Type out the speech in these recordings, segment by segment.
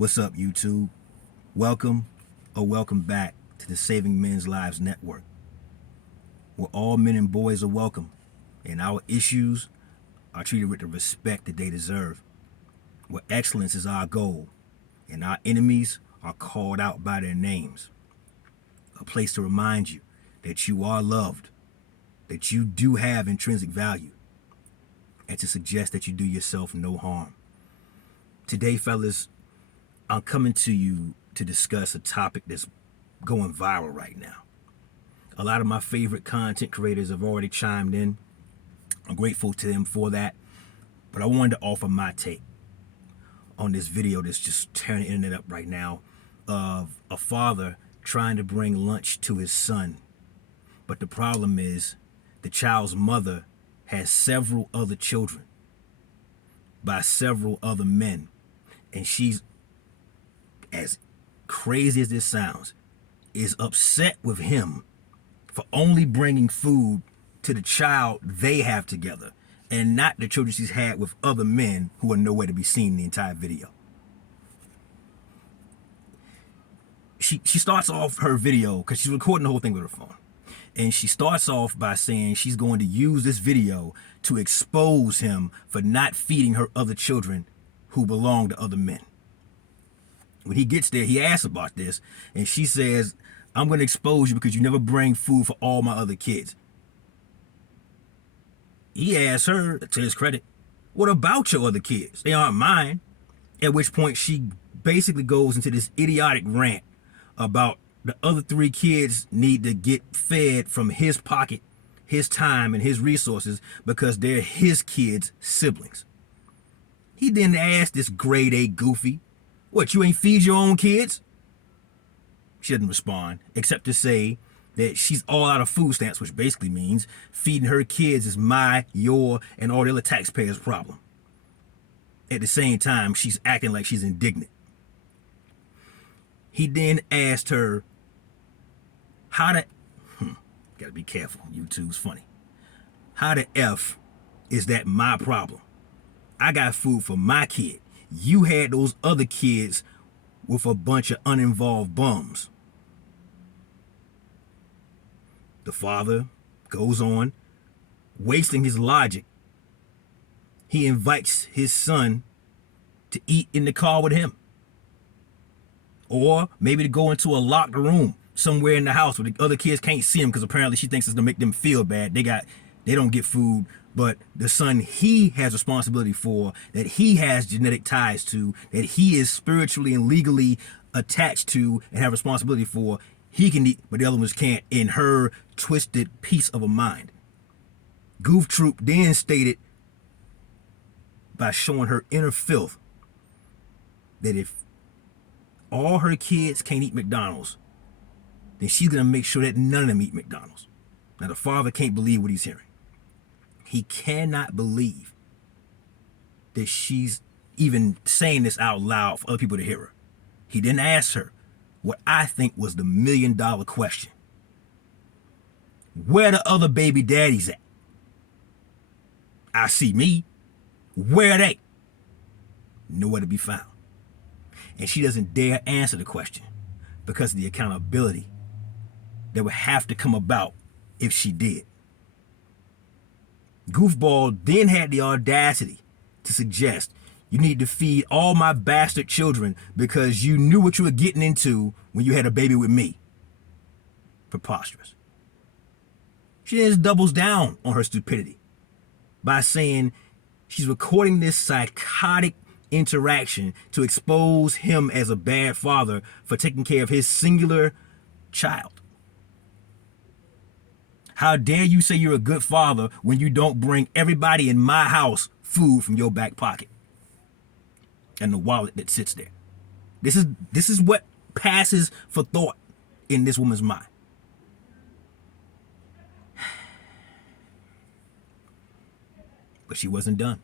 What's up, YouTube? Welcome or welcome back to the Saving Men's Lives Network, where all men and boys are welcome and our issues are treated with the respect that they deserve, where excellence is our goal and our enemies are called out by their names. A place to remind you that you are loved, that you do have intrinsic value, and to suggest that you do yourself no harm. Today, fellas, I'm coming to you to discuss a topic that's going viral right now. A lot of my favorite content creators have already chimed in. I'm grateful to them for that. But I wanted to offer my take on this video that's just tearing the internet up right now of a father trying to bring lunch to his son. But the problem is the child's mother has several other children by several other men. And she's, as crazy as this sounds, is upset with him for only bringing food to the child they have together and not the children she's had with other men who are nowhere to be seen in the entire video. She starts off her video, because she's recording the whole thing with her phone, and she starts off by saying she's going to use this video to expose him for not feeding her other children who belong to other men. When he gets there, he asks about this, and she says, "I'm going to expose you because you never bring food for all my other kids." He asks her, to his credit, "What about your other kids? They aren't mine." At which point she basically goes into this idiotic rant about the other three kids need to get fed from his pocket, his time, and his resources because they're his kids' siblings. He then asked this grade A goofy, "What, you ain't feed your own kids?" She doesn't respond, except to say that she's all out of food stamps, which basically means feeding her kids is my, your, and all the other taxpayers' problem. At the same time, she's acting like she's indignant. He then asked her how to, gotta be careful, YouTube's funny. How the F is that my problem? I got food for my kid. You had those other kids with a bunch of uninvolved bums. The father goes on, wasting his logic. He invites his son to eat in the car with him. Or maybe to go into a locked room somewhere in the house where the other kids can't see him, because apparently she thinks it's gonna make them feel bad. They don't get food, but the son he has responsibility for, that he has genetic ties to, that he is spiritually and legally attached to and have responsibility for, he can eat, but the other ones can't, in her twisted piece of a mind. Goof Troop then stated, by showing her inner filth, that if all her kids can't eat McDonald's, then she's gonna make sure that none of them eat McDonald's. Now the father can't believe what he's hearing. He cannot believe that she's even saying this out loud for other people to hear her. He then asked her what I think was the $1 million question. Where the other baby daddies at? I see me. Where are they? Nowhere to be found. And she doesn't dare answer the question because of the accountability that would have to come about if she did. Goofball then had the audacity to suggest you need to feed all my bastard children because you knew what you were getting into when you had a baby with me. Preposterous. She then just doubles down on her stupidity by saying she's recording this psychotic interaction to expose him as a bad father for taking care of his singular child. How dare you say you're a good father when you don't bring everybody in my house food from your back pocket and the wallet that sits there? This is what passes for thought in this woman's mind. But she wasn't done.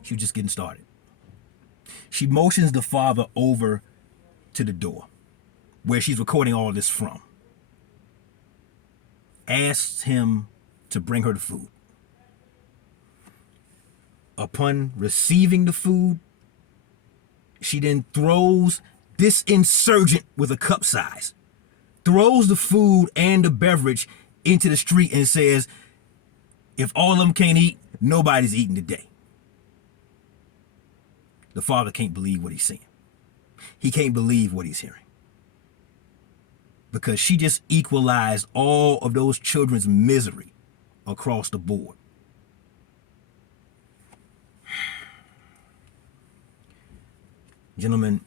She was just getting started. She motions the father over to the door where she's recording all this from. Asks him to bring her the food. Upon receiving the food, She then throws this insurgent with a cup size, throws the food and the beverage into the street and says, if all of them can't eat, nobody's eating today. The father can't believe what he's seeing. He can't believe what he's hearing. Because she just equalized all of those children's misery across the board. Gentlemen,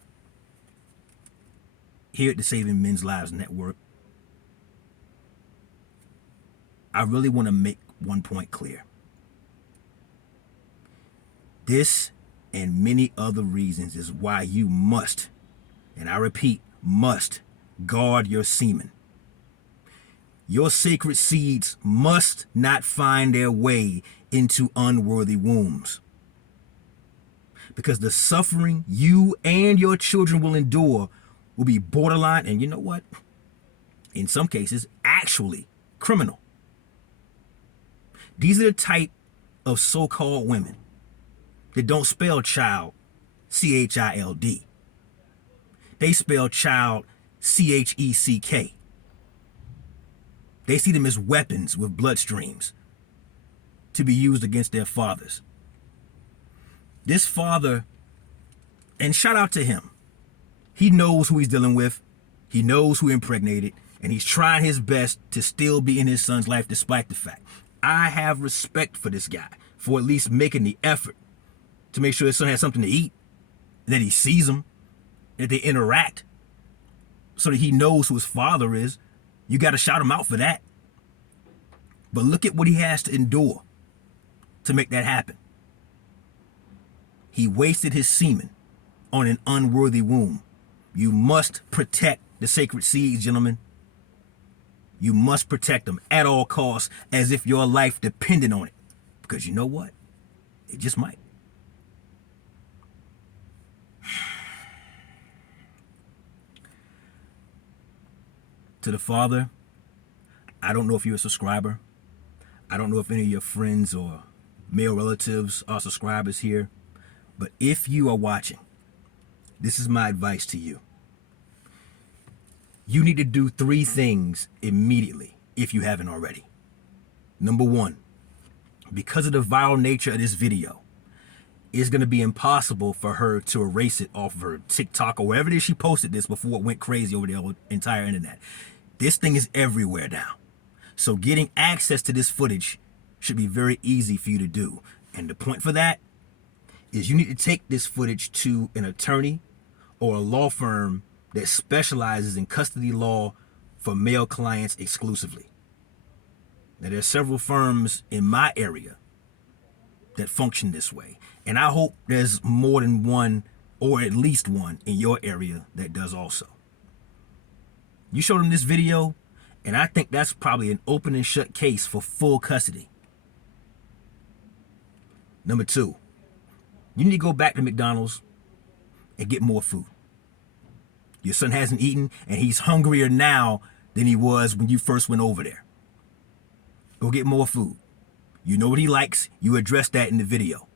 here at the Saving Men's Lives Network, I really want to make one point clear. This and many other reasons is why you must, and I repeat, must guard your semen. Your sacred seeds must not find their way into unworthy wombs. Because the suffering you and your children will endure will be borderline, and you know what? In some cases, actually criminal. These are the type of so-called women that don't spell child C-H-I-L-D. They spell child C-H-E-C-K. They see them as weapons with bloodstreams to be used against their fathers. This father, and shout out to him, he knows who he's dealing with, he knows who impregnated, and he's trying his best to still be in his son's life despite the fact. I have respect for this guy for at least making the effort to make sure his son has something to eat, that he sees him, that they interact, so that he knows who his father is. You got to shout him out for that. But look at what he has to endure to make that happen. He wasted his semen on an unworthy womb. You must protect the sacred seeds, gentlemen. You must protect them at all costs, as if your life depended on it. Because you know what? It just might. To the father, I don't know if you're a subscriber. I don't know if any of your friends or male relatives are subscribers here. But if you are watching, this is my advice to you. You need to do 3 things immediately if you haven't already. Number 1, because of the viral nature of this video, it's going to be impossible for her to erase it off of her TikTok or wherever it is she posted this before it went crazy over the entire internet. This thing is everywhere now. So getting access to this footage should be very easy for you to do. And the point for that is you need to take this footage to an attorney or a law firm that specializes in custody law for male clients exclusively. Now, there are several firms in my area that function this way, and I hope there's more than one, or at least one, in your area that does also. You show them this video, and I think that's probably an open and shut case for full custody. Number 2, you need to go back to McDonald's and get more food. Your son hasn't eaten, and he's hungrier now than he was when you first went over there. Go get more food. You know what he likes. You addressed that in the video.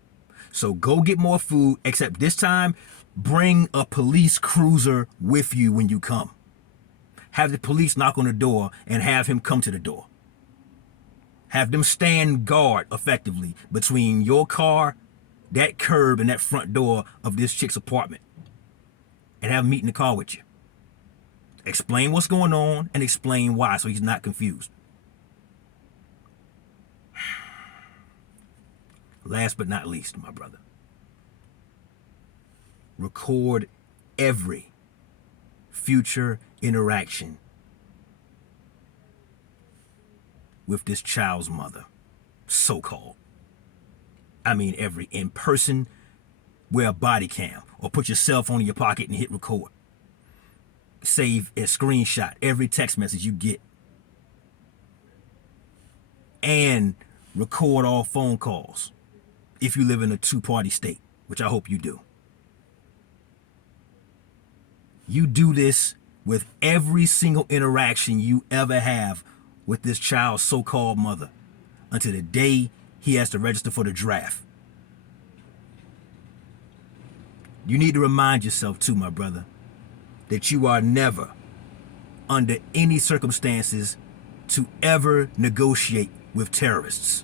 So go get more food, except this time, bring a police cruiser with you when you come. Have the police knock on the door and have him come to the door. Have them stand guard effectively between your car, that curb, and that front door of this chick's apartment. And have him meet in the car with you. Explain what's going on and explain why so he's not confused. Last but not least, my brother, record every future interaction with this child's mother, so-called. I mean every in person, wear a body cam, or put your cell phone in your pocket and hit record. Save a screenshot every text message you get. And record all phone calls if you live in a 2-party state, which I hope you do. You do this with every single interaction you ever have with this child's so-called mother until the day he has to register for the draft. You need to remind yourself too, my brother, that you are never, under any circumstances, to ever negotiate with terrorists.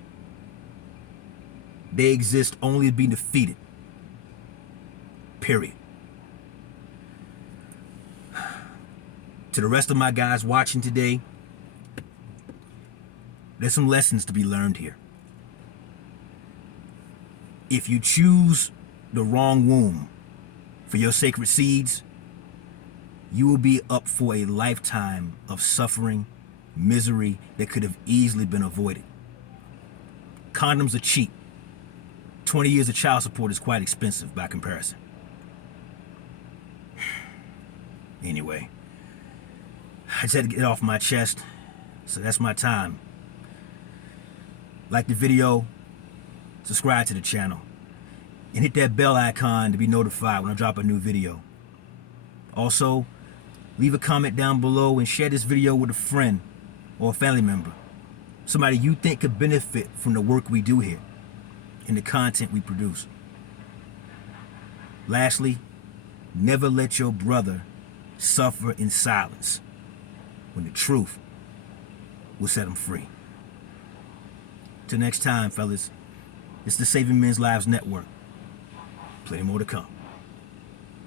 They exist only to be defeated. Period. To the rest of my guys watching today, there's some lessons to be learned here. If you choose the wrong womb for your sacred seeds, you will be up for a lifetime of suffering, misery that could have easily been avoided. Condoms are cheap. 20 years of child support is quite expensive by comparison. Anyway, I just had to get it off my chest, so that's my time. Like the video, subscribe to the channel, and hit that bell icon to be notified when I drop a new video. Also, leave a comment down below and share this video with a friend or a family member, somebody you think could benefit from the work we do here and the content we produce. Lastly, never let your brother suffer in silence when the truth will set him free. Till next time, fellas, it's the Saving Men's Lives Network. Plenty more to come.